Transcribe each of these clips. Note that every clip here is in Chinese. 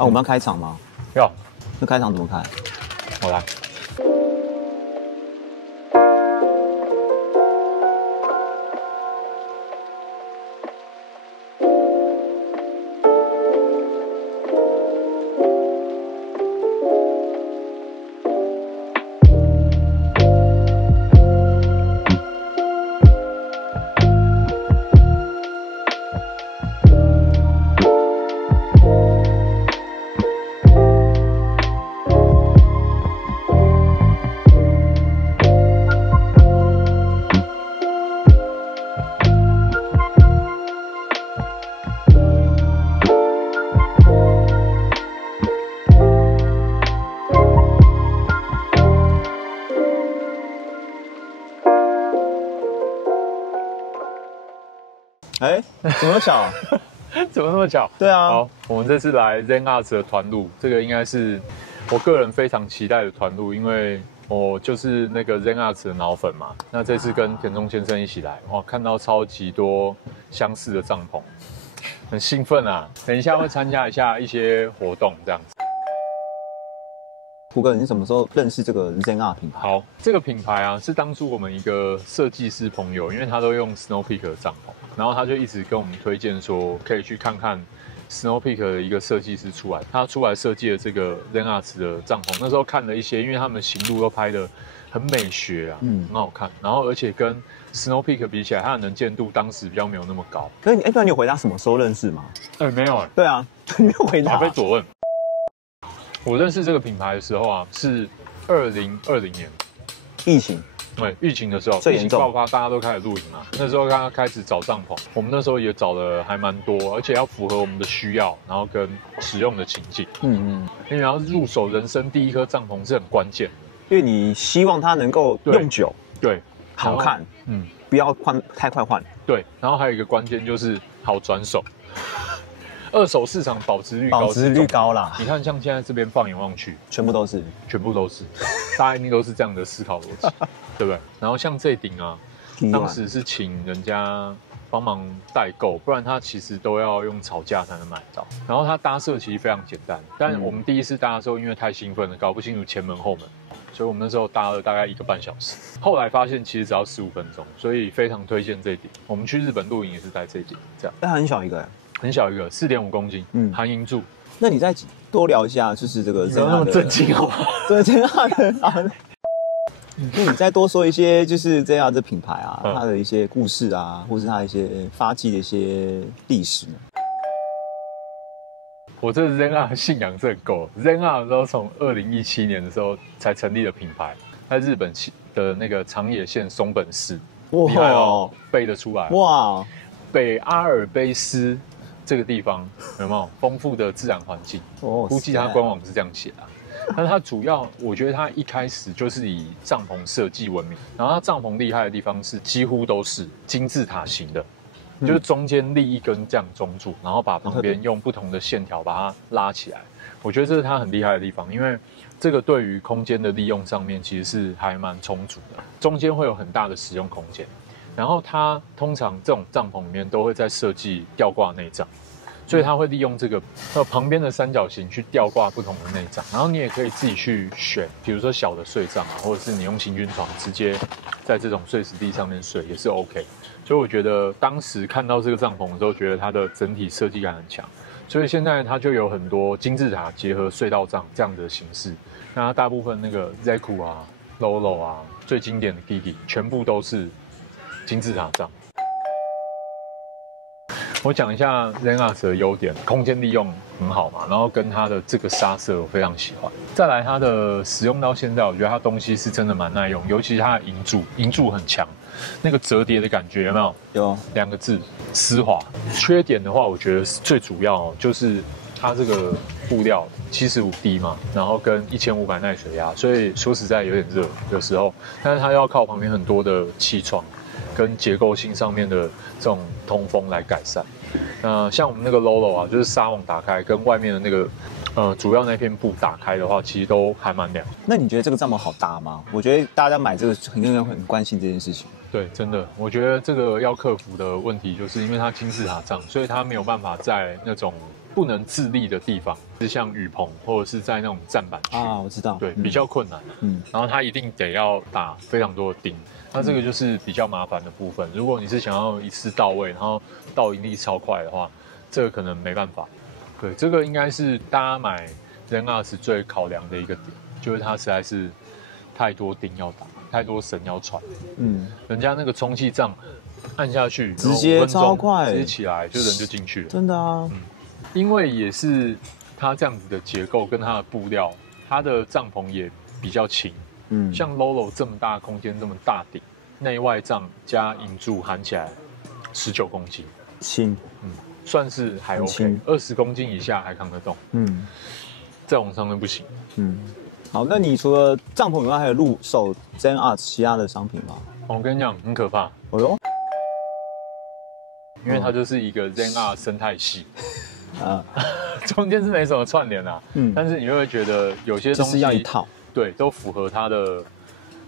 啊，我們要開場嗎？要。那開場怎麼開？我來。哎，怎么巧？怎么那麼巧？對啊，好，我們這次來 Zen Arts 的團路，這個應該是我個人非常期待的團路，因為我就是那個 Zen Arts 的腦粉嘛。那這次跟田中先生一起來，哇，看到超級多相似的帳篷，很興奮啊！等一下會參加一些活動，這樣子。圖哥，你什麼時候認識這個 Zen Arts 品牌？好，這個品牌啊，是當初我們一個設計師朋友，因為他都用 Snow Peak 的帳篷。然後他就一直跟我們推薦說，可以去看看 Snow Peak 的一個設計師出來，他出來設計的這個 Zen Arts 的帳篷。那時候看了一些，因為他們行路都拍得很美學啊，很好看。然後而且跟 Snow Peak 比起來，它的能見度當時比較沒有那麼高。可是你，不然你有回答什麼時候認識嗎？沒有。對啊，你沒有回答。還被左問。我認識這個品牌的時候啊，是2020年，疫情。對，疫情的時候，最嚴重，疫情爆發，大家都開始露營嘛。那時候剛剛開始找帳篷，我們那時候也找了還蠻多，而且要符合我們的需要，然後跟使用的情境。因為要入手人生第一顆帳篷是很關鍵的，因為你希望它能夠用久，對，好看，不要太快換。對，然後還有一個關鍵就是好轉手。二手市場保值率高啦。你看，像現在這邊放眼望去，全部都是，大家一定都是這樣的思考邏輯，對不對？然後像這頂啊，當時是請人家幫忙代購，不然他其實都要用炒價才能買到。然後它搭設其實非常簡單，但我們第一次搭的時候，因為太興奮了，搞不清楚前門後門，所以我們那時候搭了大概1個半小時。後來發現其實只要15分鐘，所以非常推薦這頂。我們去日本露營也是帶這頂，這樣。但很小一個。很小一個，4.5公斤，含銀柱。那你再多聊一下，就是這個 Zen Arts 那麼震驚好嗎？對 Zen Arts 那你再多說一些，就是 Zen Arts 這品牌啊，它的一些故事啊，或是它一些發跡的一些歷史呢？我這 Zen Arts 信仰是很夠 ，Zen Arts 都從2017年的時候才成立的品牌，在日本的那個長野縣松本市，厲害哦，背得出來哇！北阿爾卑斯這個地方有沒有豐富的自然環境？估計它官網是這樣寫的。但是它主要，我覺得它一開始就是以帳篷設計聞名。然後它帳篷厲害的地方是幾乎都是金字塔型的，就是中間立一根這樣中柱，然後把旁邊用不同的線條把它拉起來。我覺得這是它很厲害的地方，因為這個對於空間的利用上面其實是還蠻充足的，中間會有很大的使用空間。然後它通常這種帳篷裡面都會再設計吊掛內帳，所以它會利用這個旁邊的三角形去吊掛不同的內帳。然後你也可以自己去選，比如說小的睡帳啊，或者是你用行軍床直接在這種碎石地上面睡也是 OK。所以我覺得當時看到這個帳篷的時候，覺得它的整體設計感很強。所以現在它就有很多金字塔結合隧道帳這樣的形式。那它大部分那個 Zeku 啊、Lolo 啊，最經典的 Kiki 全部都是金字塔帳。我講一下 Zen Arts 的優點，空間利用很好嘛，然後跟它的這個紗色我非常喜歡。再來它的使用到現在，我覺得它東西是真的蠻耐用，尤其是它的銀柱很強，那個折疊的感覺有沒有？有，2個字，絲滑。缺點的話，我覺得最主要就是它這個布料75D 嘛，然後跟1500耐水壓，所以說實在有點熱，有時候，但是它要靠旁邊很多的氣窗跟結構性上面的這種通風來改善。那像我們那個 Lolo 啊，就是紗網打開跟外面的那個主要那片布打開的話，其實都還蠻涼。那你覺得這個帳篷好搭嗎？我覺得大家買這個肯定會很關心這件事情。對，真的，我覺得這個要克服的問題，就是因為它金字塔帳，所以它沒有辦法在那種不能自立的地方，是像雨棚或者是在那種站板區啊，我知道，对，比較困難。然後它一定得要打非常多的釘，那這個就是比較麻煩的部分。如果你是想要一次到位，然後倒影力超快的話，這個可能沒辦法。對，這個應該是大家買 ZenArts 最考量的一個點，就是它實在是太多釘要打，太多繩要傳。人家那個充氣杖按下去，直接超快，直接起來就人就進去了。真的啊，因為也是它這樣子的結構跟它的布料，它的帳篷也比較輕。像 Lolo 這麼大的空間，這麼大頂，內外帳加引柱含起來19公斤，輕，算是還 OK，20公斤以下還扛得動。再往上就不行。好，那你除了帳篷以外，還有入手 ZenArts 其他的商品嗎？我跟你講，很可怕。哦喲，因为它就是一個 ZenArts 生態系。中間是沒什麼串聯啊，但是你就會覺得有些東西就是要一套，對，都符合它的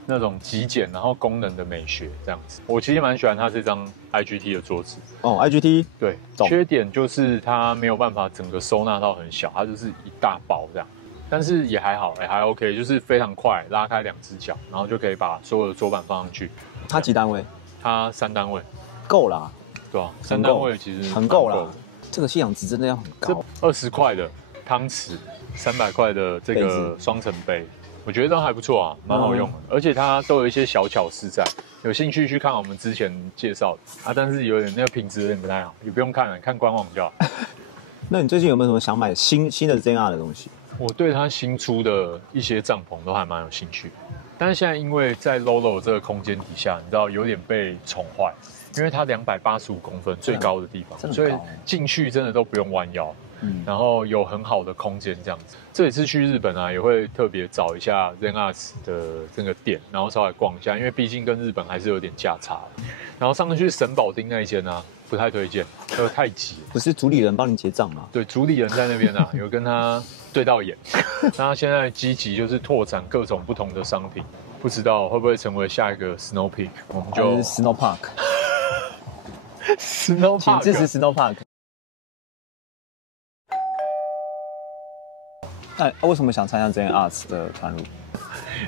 那種極簡，然後功能的美學這樣子。我其實蠻喜歡它這張 IGT 的桌子。IGT 對，缺點就是它沒有辦法整個收納到很小，它就是一大包這樣。但是也還好，還 OK，就是非常快，拉開2隻腳，然後就可以把所有的桌板放上去。它幾單位？它3單位，夠啦。對啊，3單位其實很夠啦。這個信仰值真的要很高。20塊的湯匙，300塊的這個雙層杯，我覺得都還不錯啊，蠻好用的。而且它都有一些小巧思在，有興趣去看我們之前介紹的啊，但是有點那個品質有點不太好，也不用看了，看官網就好。那你最近有沒有什麼想買新的 ZenArts 的東西？我對它新出的一些帳篷都還蠻有興趣的，但是現在因為在 Lolo 這個空間底下，你知道有點被寵壞，因為它285公分最高的地方，所以進去真的都不用彎腰，然後有很好的空間這樣子。這一次去日本啊，也會特別找一下 ZenArts 的這個店，然後稍微逛一下，因為畢竟跟日本還是有點價差。然後上次去神保町那一間啊，不太推薦，太擠。不是主理人幫你結賬嗎？對，主理人在那邊啊，有跟他對到眼。他現在積極就是拓展各種不同的商品，不知道會不會成為下一個 Snow Peak， 我們就 Snow Park。Snow Park， 請支持 Snow Park。為什麼想參加 ZenArts 的團入？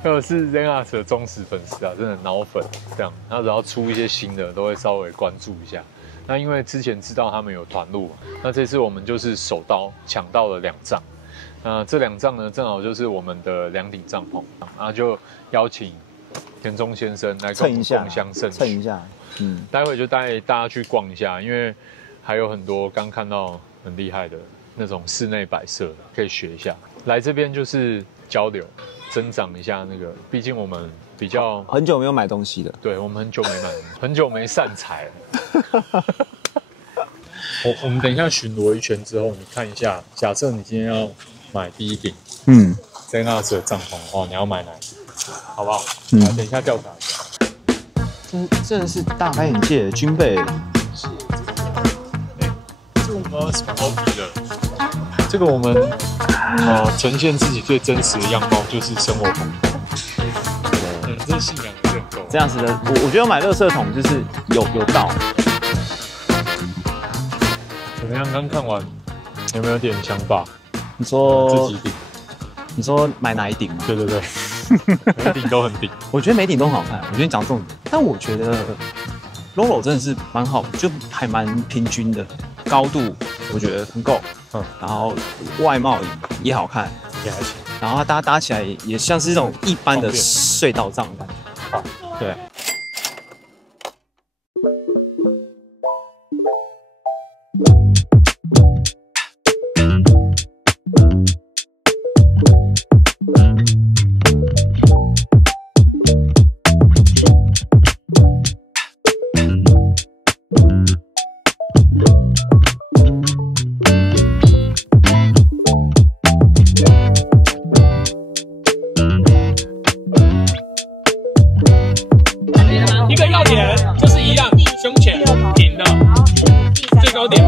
我是 ZenArts 的忠實粉絲啊，真的腦粉這樣。他只要出一些新的，都會稍微關注一下。那因為之前知道他們有團入，那這次我們就是手刀搶到了2帳。那這2帳呢，正好就是我們的2頂帳篷，然後就邀請田中先生來跟我們共襄盛舉。蹭一下，待會就帶大家去逛一下，因為還有很多剛看到很厲害的那種室內擺設，可以學一下。來這邊就是交流，增長一下那個，畢竟我們比較很久沒有買東西了。對，我們很久沒買，很久沒散財了。我們等一下巡邏一圈之後，你看一下，假設你今天要買第一頂，ZenArts的帳篷的話，你要買哪一頂？好不好？來，等一下調查一下。真的是大開眼界，軍備。這我們什麼好比的？這個我們呈現自己最真實的樣貌，就是生活風格。這信仰是很夠。這樣子的，我覺得買垃圾桶就是有道。怎麼樣？剛看完有沒有點想法？你說這幾頂？你說買哪一頂嗎？對對對，每頂都很頂。我覺得每頂都很好看。我覺得你講重點，但我覺得 Lolo 真的是蠻好，就還蠻平均的，高度我覺得很夠。然後外貌也好看，也還行。然後它搭起來也像是這種一般的隧道帳的感覺。好，對。一個要點就是一樣，胸前平的最高點。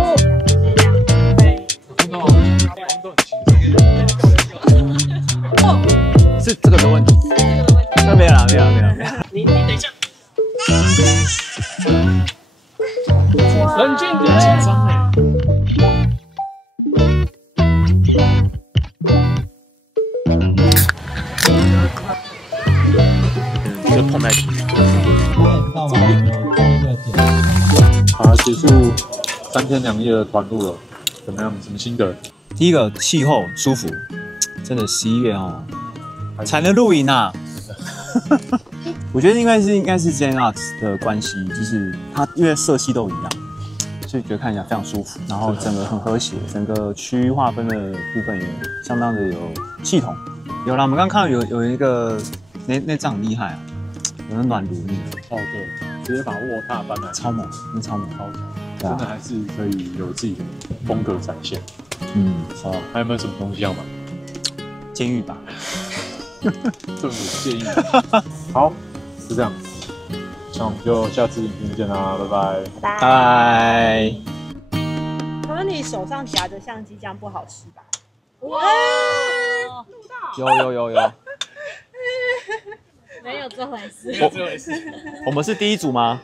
是這個的問題。那沒有啦，沒有。你等一下。冷靜點，緊張哎。3天2夜的團路了，怎麼樣？什麼心得？第一個氣候舒服，真的11月哦，才能露營啊。我覺得應該是 Zen Arts 的關係，就是它因為色系都一樣，所以覺得看起來非常舒服，然後整個很和諧，整個區域劃分的部分也相當的有系統。有啦，我們剛看到有一個那張很厲害啊，有人暖爐那個。哦，對，直接把臥榻搬來，超猛，那超猛，超强，真的還是可以有自己的風格展現。好，還有沒有什麼東西要買？監獄吧。政府建議。好，是這樣。那我們就下次影片見啦，拜拜。拜拜。可是你手上夾着相機，這樣不好吃吧？哇，有。没有这回事。我们是第一組嗎？